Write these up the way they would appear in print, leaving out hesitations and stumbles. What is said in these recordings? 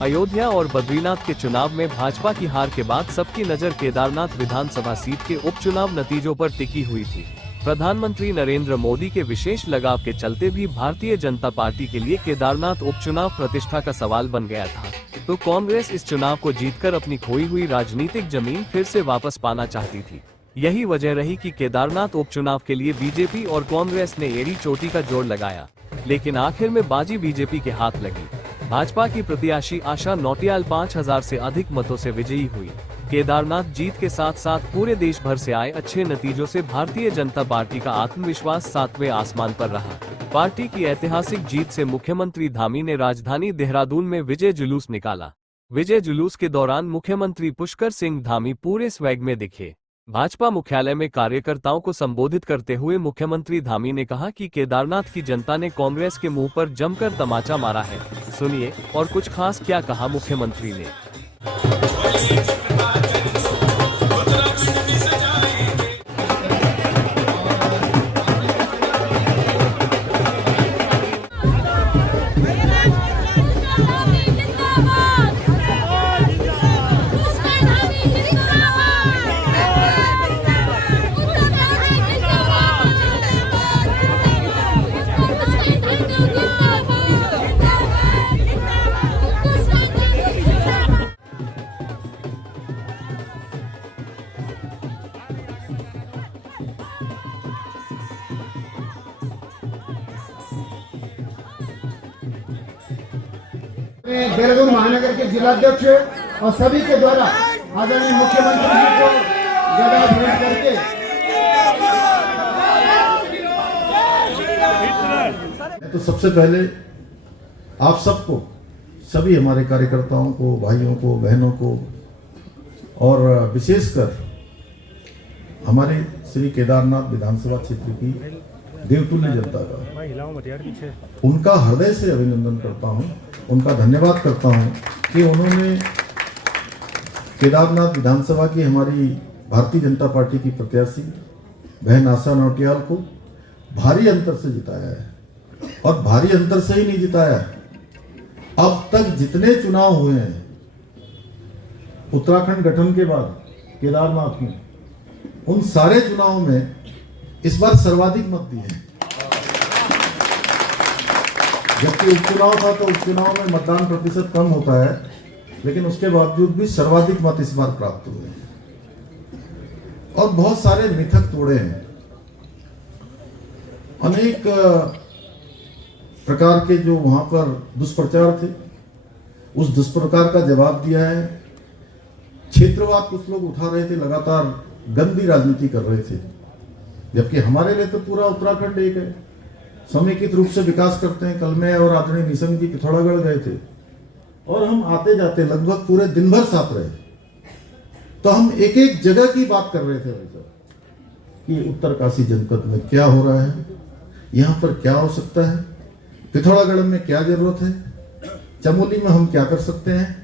अयोध्या और बद्रीनाथ के चुनाव में भाजपा की हार के बाद सबकी नजर केदारनाथ विधानसभा सीट के उपचुनाव नतीजों पर टिकी हुई थी। प्रधानमंत्री नरेंद्र मोदी के विशेष लगाव के चलते भी भारतीय जनता पार्टी के लिए केदारनाथ उपचुनाव प्रतिष्ठा का सवाल बन गया था। तो कांग्रेस इस चुनाव को जीतकर अपनी खोई हुई राजनीतिक जमीन फिर से वापस पाना चाहती थी। यही वजह रही कि केदारनाथ उपचुनाव के लिए बीजेपी और कांग्रेस ने एड़ी चोटी का जोड़ लगाया, लेकिन आखिर में बाजी बीजेपी के हाथ लगी। भाजपा की प्रत्याशी आशा नौटियाल 5000 से अधिक मतों से विजयी हुई। केदारनाथ जीत के साथ साथ पूरे देश भर से आए अच्छे नतीजों से भारतीय जनता पार्टी का आत्मविश्वास 7वें आसमान पर रहा। पार्टी की ऐतिहासिक जीत से मुख्यमंत्री धामी ने राजधानी देहरादून में विजय जुलूस निकाला। विजय जुलूस के दौरान मुख्यमंत्री पुष्कर सिंह धामी पूरे स्वैग में दिखे। भाजपा मुख्यालय में कार्यकर्ताओं को संबोधित करते हुए मुख्यमंत्री धामी ने कहा कि केदारनाथ की जनता ने कांग्रेस के मुंह पर जमकर तमाचा मारा है। सुनिए और कुछ खास क्या कहा मुख्यमंत्री ने। देहरादून महानगर के जिलाध्यक्ष और सभी के द्वारा आदरणीय मुख्यमंत्री जी को गदा भेंट करके तो सबसे पहले आप सबको, सभी हमारे कार्यकर्ताओं को, भाइयों को, बहनों को और विशेषकर हमारे श्री केदारनाथ विधानसभा क्षेत्र की देवतुल्य जनता का उनका हृदय से अभिनंदन करता हूं, उनका धन्यवाद करता हूं कि उन्होंने केदारनाथ विधानसभा की हमारी भारतीय जनता पार्टी की प्रत्याशी बहन आशा नौटियाल को भारी अंतर से जिताया है। और भारी अंतर से ही नहीं जिताया, अब तक जितने चुनाव हुए हैं उत्तराखंड गठन के बाद केदारनाथ में, उन सारे चुनावों में इस बार सर्वाधिक मत दिए हैं। जबकि उपचुनाव था तो उपचुनाव में मतदान प्रतिशत कम होता है, लेकिन उसके बावजूद भी सर्वाधिक मत इस बार प्राप्त हुए हैं और बहुत सारे मिथक तोड़े हैं। अनेक प्रकार के जो वहां पर दुष्प्रचार थे, उस दुष्प्रचार का जवाब दिया है। क्षेत्रवाद कुछ लोग उठा रहे थे, लगातार गंदी राजनीति कर रहे थे, जबकि हमारे लिए तो पूरा उत्तराखंड एक है, समेकित रूप से विकास करते हैं। कल मैं और आदरणीय निशंक जी पिथौरागढ़ गए थे और हम आते जाते लगभग पूरे दिन भर साथ रहे, तो हम एक एक जगह की बात कर रहे थे कि उत्तरकाशी जनपद में क्या हो रहा है, यहाँ पर क्या हो सकता है, पिथौरागढ़ में क्या जरूरत है, चमोली में हम क्या कर सकते हैं,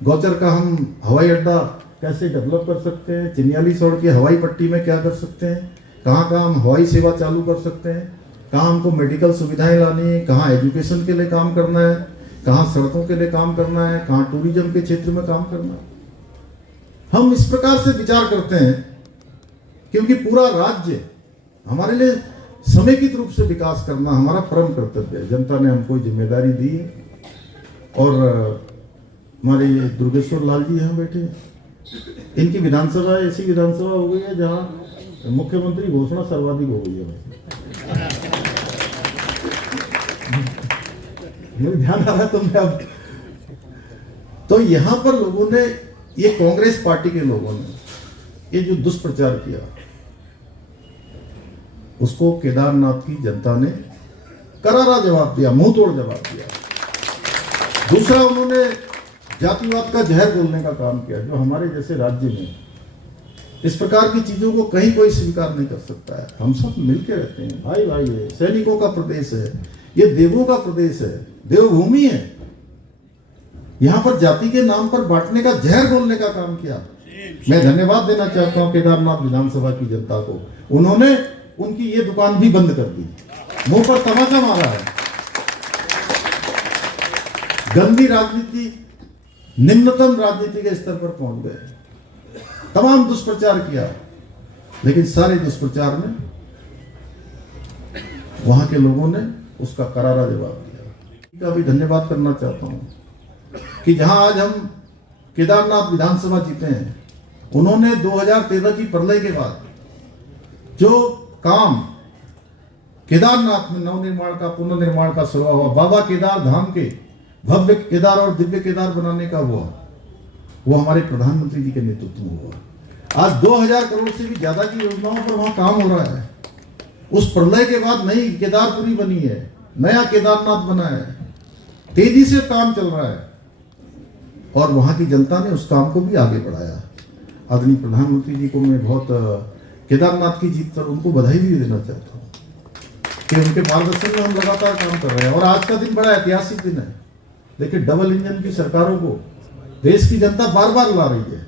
गौचर का हम हवाई अड्डा कैसे डेवलप कर सकते हैं, चिन्यालीसौड़ की हवाई पट्टी में क्या कर सकते हैं, कहाँ कहाँ हम हवाई सेवा चालू कर सकते हैं, कहाँ हमको मेडिकल सुविधाएं लानी है, कहाँ एजुकेशन के लिए काम करना है, कहाँ सड़कों के लिए काम करना है, कहाँ टूरिज्म के क्षेत्र में काम करना है। हम इस प्रकार से विचार करते हैं क्योंकि पूरा राज्य हमारे लिए समेकित रूप से विकास करना हमारा परम कर्तव्य है। जनता ने हमको जिम्मेदारी दी है और हमारे दुर्गेश्वर लाल जी यहाँ बैठे हैं, इनकी विधानसभा ऐसी विधानसभा हो गई है जहाँ मुख्यमंत्री घोषणा सर्वाधिक हो गई है। ध्यान आ रहा है तुम्हें अब? तो यहां पर लोगों ने, ये कांग्रेस पार्टी के लोगों ने ये जो दुष्प्रचार किया, उसको केदारनाथ की जनता ने करारा जवाब दिया, मुंह तोड़ जवाब दिया। दूसरा, उन्होंने जातिवाद का जहर बोलने का काम किया, जो हमारे जैसे राज्य में इस प्रकार की चीजों को कहीं कोई स्वीकार नहीं कर सकता है। हम सब मिलके रहते हैं, भाई भाई है, सैनिकों का प्रदेश है, ये देवों का प्रदेश है, देवभूमि है। यहां पर जाति के नाम पर बांटने का, जहर बोलने का काम किया। मैं धन्यवाद देना चाहता हूं केदारनाथ विधानसभा की जनता को, उन्होंने उनकी ये दुकान भी बंद कर दी, मुंह पर तमाचा मारा है। गंदी राजनीति निम्नतम राजनीति के स्तर पर पहुंच गए, तमाम दुष्प्रचार किया, लेकिन सारे दुष्प्रचार में वहां के लोगों ने उसका करारा जवाब दिया। का भी धन्यवाद करना चाहता हूं कि जहां आज हम केदारनाथ विधानसभा जीते हैं, उन्होंने 2013 की प्रलय के बाद जो काम केदारनाथ में नवनिर्माण का, पुनर्निर्माण का शुरू हुआ, बाबा केदार धाम के भव्य केदार और दिव्य केदार बनाने का हुआ, वो हमारे प्रधानमंत्री जी के नेतृत्व में हुआ। आज 2000 करोड़ से भी ज्यादा की योजनाओं पर वहां काम हो रहा है। उस प्रलय के बाद नई केदारपुरी बनी है, नया केदारनाथ बना है, तेजी से काम चल रहा है और वहां की जनता ने उस काम को भी आगे बढ़ाया। आदरणीय प्रधानमंत्री जी को मैं बहुत केदारनाथ की जीत पर उनको बधाई भी देना चाहता हूँ कि उनके मार्गदर्शन में हम लगातार काम कर रहे हैं। और आज का दिन बड़ा ऐतिहासिक दिन है। देखिए, डबल इंजन की सरकारों को देश की जनता बार बार ला रही है।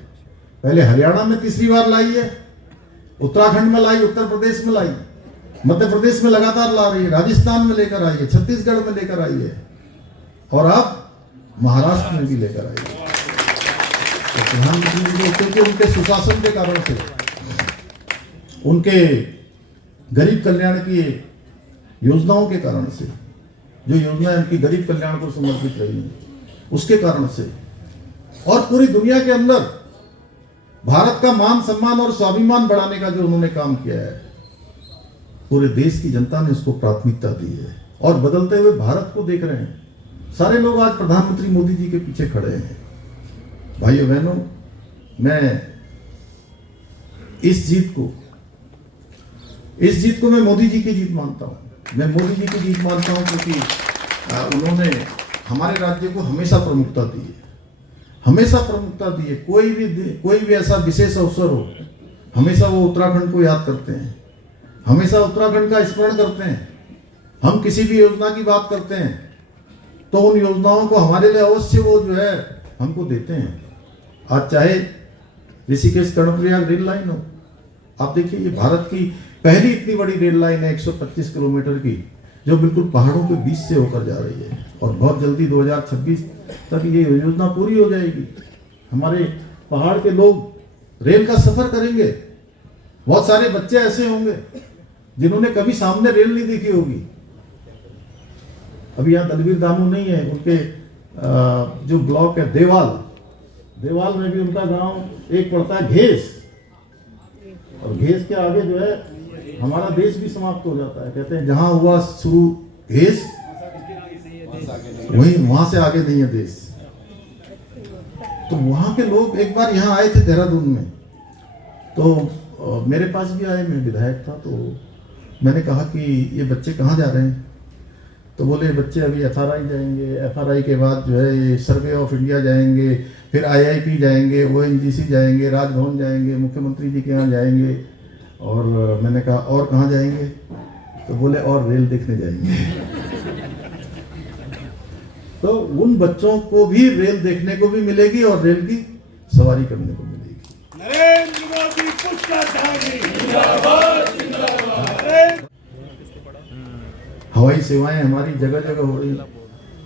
पहले हरियाणा में तीसरी बार लाई है, उत्तराखंड में लाई, उत्तर प्रदेश में लाई, मध्य प्रदेश में लगातार ला रही है, राजस्थान में लेकर आई है, छत्तीसगढ़ में लेकर आई है और अब महाराष्ट्र में भी लेकर आई है। तो प्रधानमंत्री जी क्योंकि उनके सुशासन के कारण से, उनके गरीब कल्याण की योजनाओं के कारण से, जो योजनाएं उनकी गरीब कल्याण को समर्पित रही हैं, उसके कारण से, और पूरी दुनिया के अंदर भारत का मान सम्मान और स्वाभिमान बढ़ाने का जो उन्होंने काम किया है, पूरे देश की जनता ने उसको प्राथमिकता दी है और बदलते हुए भारत को देख रहे हैं। सारे लोग आज प्रधानमंत्री मोदी जी के पीछे खड़े हैं। भाइयों बहनों, मैं इस जीत को मैं मोदी जी की जीत मानता हूं। मैं मोदी जी की जीत मानता हूं क्योंकि उन्होंने हमारे राज्य को हमेशा प्रमुखता दी है, हमेशा प्रमुखता दी है। कोई भी ऐसा विशेष अवसर हो, हमेशा वो उत्तराखंड को याद करते हैं, हमेशा उत्तराखंड का स्मरण करते हैं। हम किसी भी योजना की बात करते हैं तो उन योजनाओं को हमारे लिए अवश्य वो जो है हमको देते हैं। आज चाहे ऋषिकेश कर्णप्रयाग रेल लाइन हो, आप देखिए ये भारत की पहली इतनी बड़ी रेल लाइन है 125 किलोमीटर की, जो बिल्कुल पहाड़ों के बीच से होकर जा रही है और बहुत जल्दी 2026 तक ये योजना पूरी हो जाएगी। हमारे पहाड़ के लोग रेल का सफर करेंगे। बहुत सारे बच्चे ऐसे होंगे जिन्होंने कभी सामने रेल नहीं देखी होगी। अभी यहाँ दलवीर दामू नहीं है, उनके जो ब्लॉक है देवाल में भी उनका गांव एक पड़ता है घेस, और घेस के आगे जो है हमारा देश भी समाप्त हो जाता है। कहते हैं जहां हुआ शुरू घेस, वहां से आगे नहीं है देश। तो वहां के लोग एक बार यहाँ आए थे देहरादून में, तो मेरे पास भी आए, मैं विधायक था, तो मैंने कहा कि ये बच्चे कहाँ जा रहे हैं? तो बोले बच्चे अभी FRI जाएंगे, FRI के बाद जो है ये सर्वे ऑफ इंडिया जाएंगे, फिर IIP जाएंगे, ONGC जाएंगे, राजभवन जाएंगे, मुख्यमंत्री जी के यहाँ जाएंगे। और मैंने कहा और कहाँ जाएंगे? तो बोले और रेल देखने जाएंगे। तो उन बच्चों को भी रेल देखने को भी मिलेगी और रेल की सवारी करने को मिलेगी। नरेंद्र मोदी हवाई सेवाएं हमारी जगह जगह हो रही,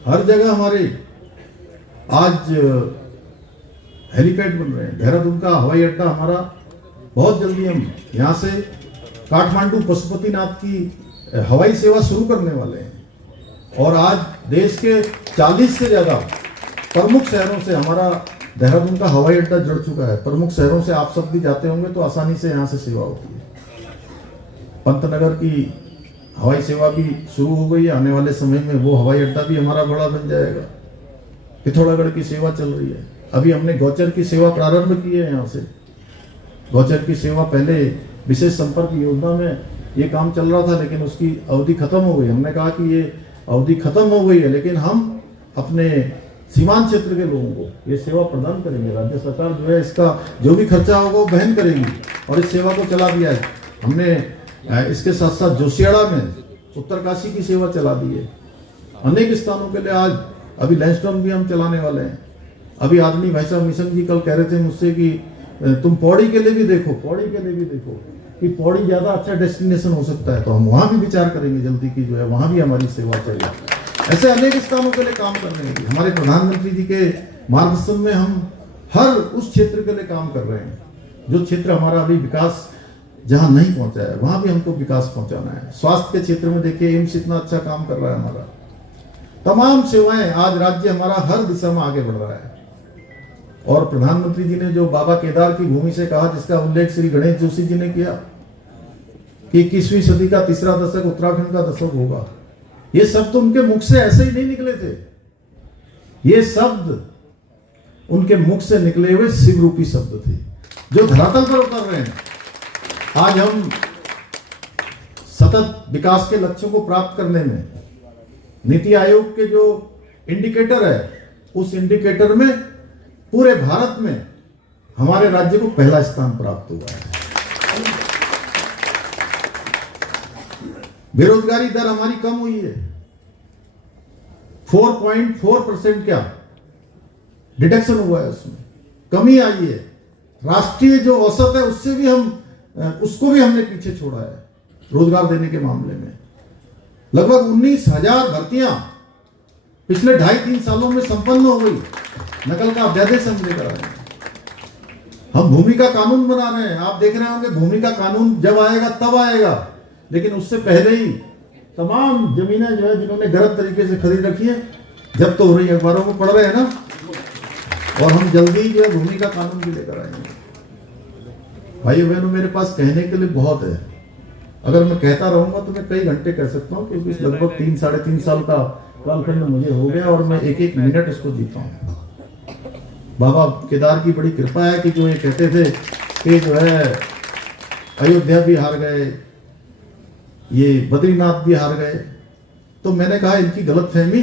हर जगह हमारे आज हेलीपैड बन रहे हैं। देहरादून का हवाई अड्डा हमारा बहुत जल्दी, हम यहाँ से काठमांडू पशुपतिनाथ की हवाई सेवा शुरू करने वाले हैं। और आज देश के 40 से ज्यादा प्रमुख शहरों से हमारा देहरादून का हवाई अड्डा जुड़ चुका है। प्रमुख शहरों से आप सब भी जाते होंगे तो आसानी से यहाँ से सेवा होती है। पंतनगर की हवाई सेवा भी शुरू हो गई है। आने वाले समय में वो हवाई अड्डा भी हमारा बड़ा बन जाएगा। पिथौरागढ़ की सेवा चल रही है। अभी हमने गौचर की सेवा प्रारंभ की है। यहाँ से गौचर की सेवा पहले विशेष संपर्क योजना में ये काम चल रहा था, लेकिन उसकी अवधि खत्म हो गई। हमने कहा कि ये अवधि खत्म हो गई है, लेकिन हम अपने सीमांत क्षेत्र के लोगों को ये सेवा प्रदान करेंगे। राज्य सरकार जो है इसका जो भी खर्चा होगा वो वहन करेगी और इस सेवा को चला दिया है। हमने इसके साथ साथ जोशियाड़ा में उत्तरकाशी की सेवा चला दी है। अनेक स्थानों के लिए आज अभी लैंडस्टोन भी हम चलाने वाले हैं। अभी आदमी भाई साहब मिशन जी कल कह रहे थे मुझसे कि तुम पौड़ी के लिए भी देखो, पौड़ी के लिए भी देखो कि पौड़ी ज्यादा अच्छा डेस्टिनेशन हो सकता है। तो हम वहां भी विचार करेंगे जल्दी की जो है वहां भी हमारी सेवा चलेगी। ऐसे अनेक स्थानों के लिए काम करने लगी। हमारे प्रधानमंत्री जी के मार्गदर्शन में हम हर उस क्षेत्र के लिए काम कर रहे हैं जो क्षेत्र हमारा अभी विकास जहां नहीं पहुंचा है वहां भी हमको विकास पहुंचाना है। स्वास्थ्य के क्षेत्र में देखिए एम्स इतना अच्छा काम कर रहा है हमारा, तमाम सेवाएं आज राज्य हमारा हर दिशा में आगे बढ़ रहा है। और प्रधानमंत्री जी ने जो बाबा केदार की भूमि से कहा, जिसका उल्लेख श्री गणेश जोशी जी ने किया कि 21वीं सदी का तीसरा दशक उत्तराखंड का दशक होगा, ये शब्द तो उनके मुख से ऐसे ही नहीं निकले थे, ये शब्द उनके मुख से निकले हुए शिव रूपी शब्द थे जो धरातल पर उतर रहे हैं। आज हम सतत विकास के लक्ष्यों को प्राप्त करने में नीति आयोग के जो इंडिकेटर है, उस इंडिकेटर में पूरे भारत में हमारे राज्य को पहला स्थान प्राप्त हुआ है। बेरोजगारी दर हमारी कम हुई है, 4.4% क्या डिडक्शन हुआ है, उसमें कमी आई है। राष्ट्रीय जो औसत है उससे भी उसको भी हमने पीछे छोड़ा है रोजगार देने के मामले में। लगभग 19,000 भर्तियां पिछले 2.5-3 सालों में संपन्न हो गई। नकल का अध्यादेश हम लेकर आए, हम भूमि का कानून बना रहे हैं। आप देख रहे होंगे भूमि का कानून जब आएगा तब आएगा, लेकिन उससे पहले ही तमाम जमीनें जो है जिन्होंने गलत तरीके से खरीद रखी है जब तो हो रही, अखबारों में पढ़ रहे हैं ना, और हम जल्दी जो है भूमि का कानून भी लेकर आएंगे। भाइयों बहनों, मेरे पास कहने के लिए बहुत है, अगर मैं कहता रहूंगा तो मैं कई घंटे कह सकता हूँ, क्योंकि लगभग 3-3.5 साल का कालखंड मुझे हो गया और मैं एक मिनट इसको जीता हूँ। बाबा केदार की बड़ी कृपा है कि जो ये कहते थे कि जो है अयोध्या भी हार गए, ये बद्रीनाथ भी हार गए, तो मैंने कहा इनकी गलतफहमी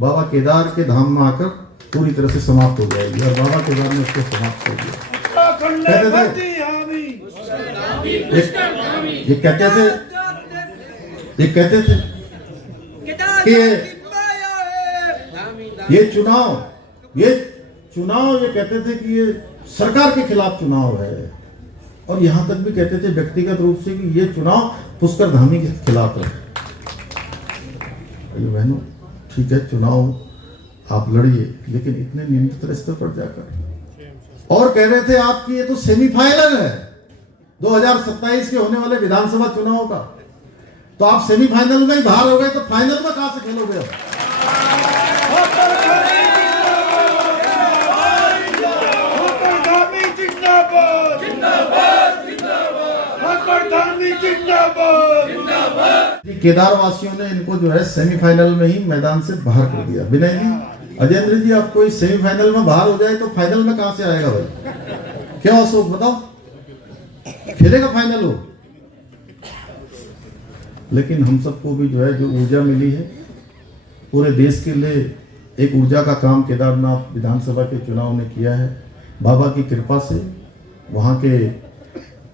बाबा केदार के धाम में आकर पूरी तरह से समाप्त हो जाएगी, और बाबा केदार ने उसको समाप्त कर दिया। ये कहते थे कि ये कहते थे कि ये सरकार के खिलाफ चुनाव है, और यहां तक भी कहते थे व्यक्तिगत रूप से कि ये चुनाव पुष्कर धामी के खिलाफ है। बहनों, ठीक है, चुनाव आप लड़िए, लेकिन इतने निम्नतर स्तर पर जाकर, और कह रहे थे आपकी ये तो सेमीफाइनल है 2027 के होने वाले विधानसभा चुनाव का, तो आप सेमीफाइनल में ही बाहर हो गए, तो फाइनल में कहां से खेलोगे अब? केदार वासियों ने इनको जो है सेमीफाइनल में ही मैदान से बाहर कर दिया। विनय जी, अजेंद्र जी, आप कोई सेमीफाइनल में बाहर हो जाए तो फाइनल में कहां से आएगा भाई? क्या अशोक बताओ, खेलेगा फाइनल हो? लेकिन हम सबको भी जो है जो ऊर्जा मिली है पूरे देश के लिए, एक ऊर्जा का काम केदारनाथ विधानसभा के चुनाव ने किया है। बाबा की कृपा से वहां के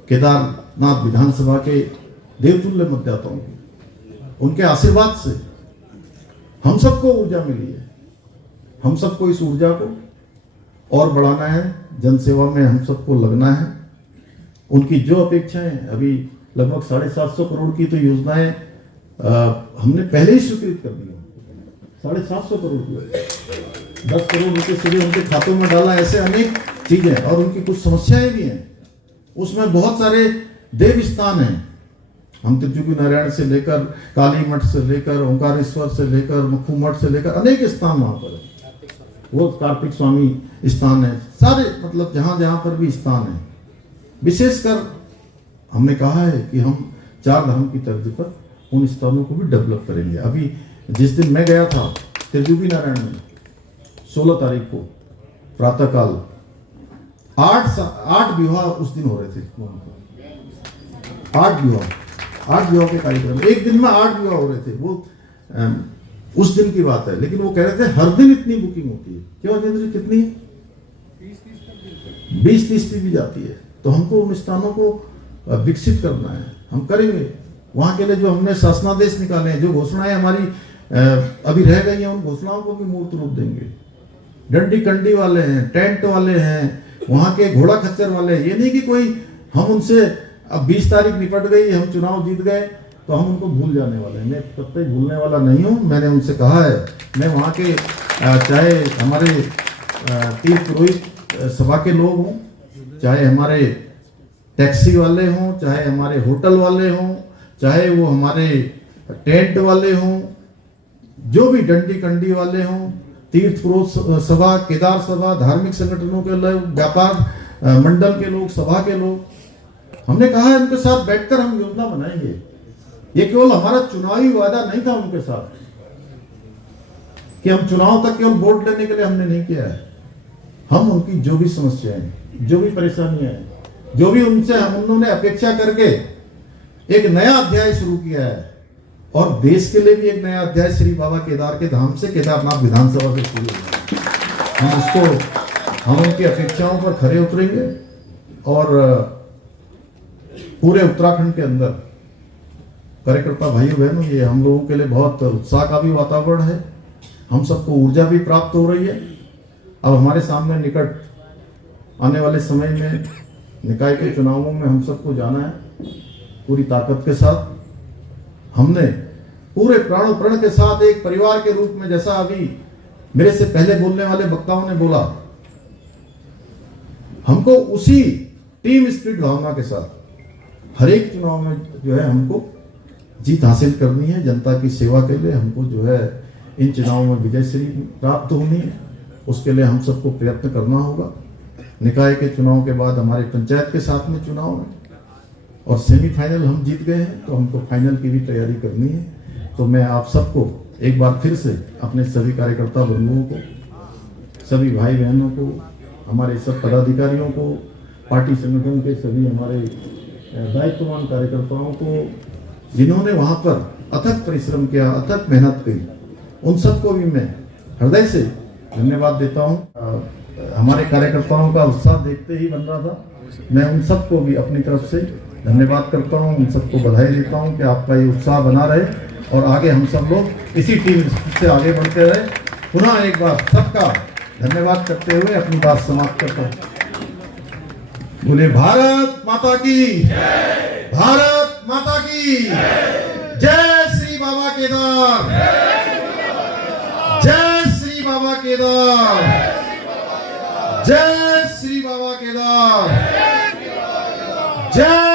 केदारनाथ विधानसभा के देवतुल्य मतदाताओं की, उनके आशीर्वाद से हम सबको ऊर्जा मिली है। हम सबको इस ऊर्जा को और बढ़ाना है, जनसेवा में हम सबको लगना है। उनकी जो अपेक्षाएं, अभी लगभग 750 करोड़ की तो योजनाएं हमने पहले ही स्वीकृत कर दी। 750 करोड़ की 10 करोड़ रुपये सीधे उनके खातों में डाला, ऐसे अनेक चीजें। और उनकी कुछ समस्याएं भी हैं, उसमें बहुत सारे देव स्थान हैं। हम त्रिजुगी नारायण से लेकर काली मठ से लेकर ओंकारेश्वर से लेकर मखू मठ से लेकर अनेक स्थान वहां पर है। वो कार्तिक स्वामी स्थान है, सारे मतलब जहां जहां पर भी स्थान है। विशेषकर हमने कहा है कि हम 4 धाम की तर्ज पर उन स्थानों को भी डेवलप करेंगे। अभी जिस दिन मैं गया था त्रिजुगी नारायण में 16 तारीख को प्रातःकाल 8 विवाह उस दिन हो रहे थे। 8 विवाह के कार्यक्रम, एक दिन में 8 विवाह हो रहे थे। वो उस दिन की बात है, लेकिन वो कह रहे थे हर दिन इतनी बुकिंग होती है। क्यों अजेंद्र, कितनी? 20-30 भी जाती है। तो हमको उन स्थानों को विकसित करना है, हम करेंगे। वहां के लिए जो हमने शासनादेश निकाले हैं, जो घोषणाएं हमारी अभी रह गई हैं, उन घोषणाओं को भी मूर्त रूप देंगे। डंडी कंडी वाले हैं, टेंट वाले हैं, वहां के घोड़ा खच्चर वाले हैं। ये नहीं कि कोई हम उनसे अब 20 तारीख निपट गई, हम चुनाव जीत गए तो हम उनको भूल जाने वाले हैं। मैं तब तक भूलने वाला नहीं हूं। मैंने उनसे कहा है, मैं वहां के चाहे हमारे तीर्थ पुरोहित सभा के लोग हों, चाहे हमारे टैक्सी वाले हों, चाहे हमारे होटल वाले हों, चाहे वो हमारे टेंट वाले हों, जो भी डंडी कंडी वाले हों, तीर्थ पुरोहित सभा, केदार सभा, धार्मिक संगठनों के लोग, व्यापार मंडल के लोग, सभा के लोग, हमने कहा है उनके साथ बैठकर हम योजना बनाएंगे। ये केवल हमारा चुनावी वादा नहीं था उनके साथ कि हम चुनाव तक केवल वोट लेने के लिए हमने नहीं किया है। हम उनकी जो भी समस्याएं, जो भी परेशानियां हैं, जो भी उनसे उन्होंने अपेक्षा करके एक नया अध्याय शुरू किया है, और देश के लिए भी एक नया अध्याय श्री बाबा केदार के धाम से, केदारनाथ विधानसभा से शुरू हुआ। हम उनकी अपेक्षाओं पर खरे उतरेंगे और पूरे उत्तराखंड के अंदर कार्यकर्ता भाइयों बहनों, ये हम लोगों के लिए बहुत उत्साह का भी वातावरण है। हम सबको ऊर्जा भी प्राप्त हो रही है। अब हमारे सामने निकट आने वाले समय में निकाय के चुनावों में हम सबको जाना है पूरी ताकत के साथ। हमने पूरे प्राण प्रण के साथ एक परिवार के रूप में, जैसा अभी मेरे से पहले बोलने वाले वक्ताओं ने बोला, हमको उसी टीम स्पिरिट भावना के साथ हर एक चुनाव में जो है हमको जीत हासिल करनी है। जनता की सेवा के लिए हमको जो है इन चुनावों में विजयश्री प्राप्त होनी है। उसके लिए हम सबको प्रयत्न करना होगा। निकाय के चुनाव के बाद हमारे पंचायत के साथ में चुनाव है और सेमीफाइनल हम जीत गए हैं, तो हमको फाइनल की भी तैयारी करनी है। तो मैं आप सबको एक बार फिर से अपने सभी कार्यकर्ता बंधुओं को, सभी भाई बहनों को, हमारे सब पदाधिकारियों को, पार्टी संगठन के सभी हमारे दायित्ववान कार्यकर्ताओं को, जिन्होंने वहां पर अथक परिश्रम किया, अथक मेहनत की, उन सबको भी मैं हृदय से धन्यवाद देता हूं। हमारे कार्यकर्ताओं का उत्साह देखते ही बन रहा था। मैं उन सबको भी अपनी तरफ से धन्यवाद करता हूं, उन सबको बधाई देता हूं कि आपका ये उत्साह बना रहे और आगे हम सब लोग इसी टीम से आगे बढ़ते रहे। पुनः एक बार सबका धन्यवाद करते हुए अपनी बात समाप्त करता हूं। बोले भारत माता की, भारत माता की जय। श्री बाबा केदार, जय श्री बाबा केदार, जय श्री बाबा केदार, जय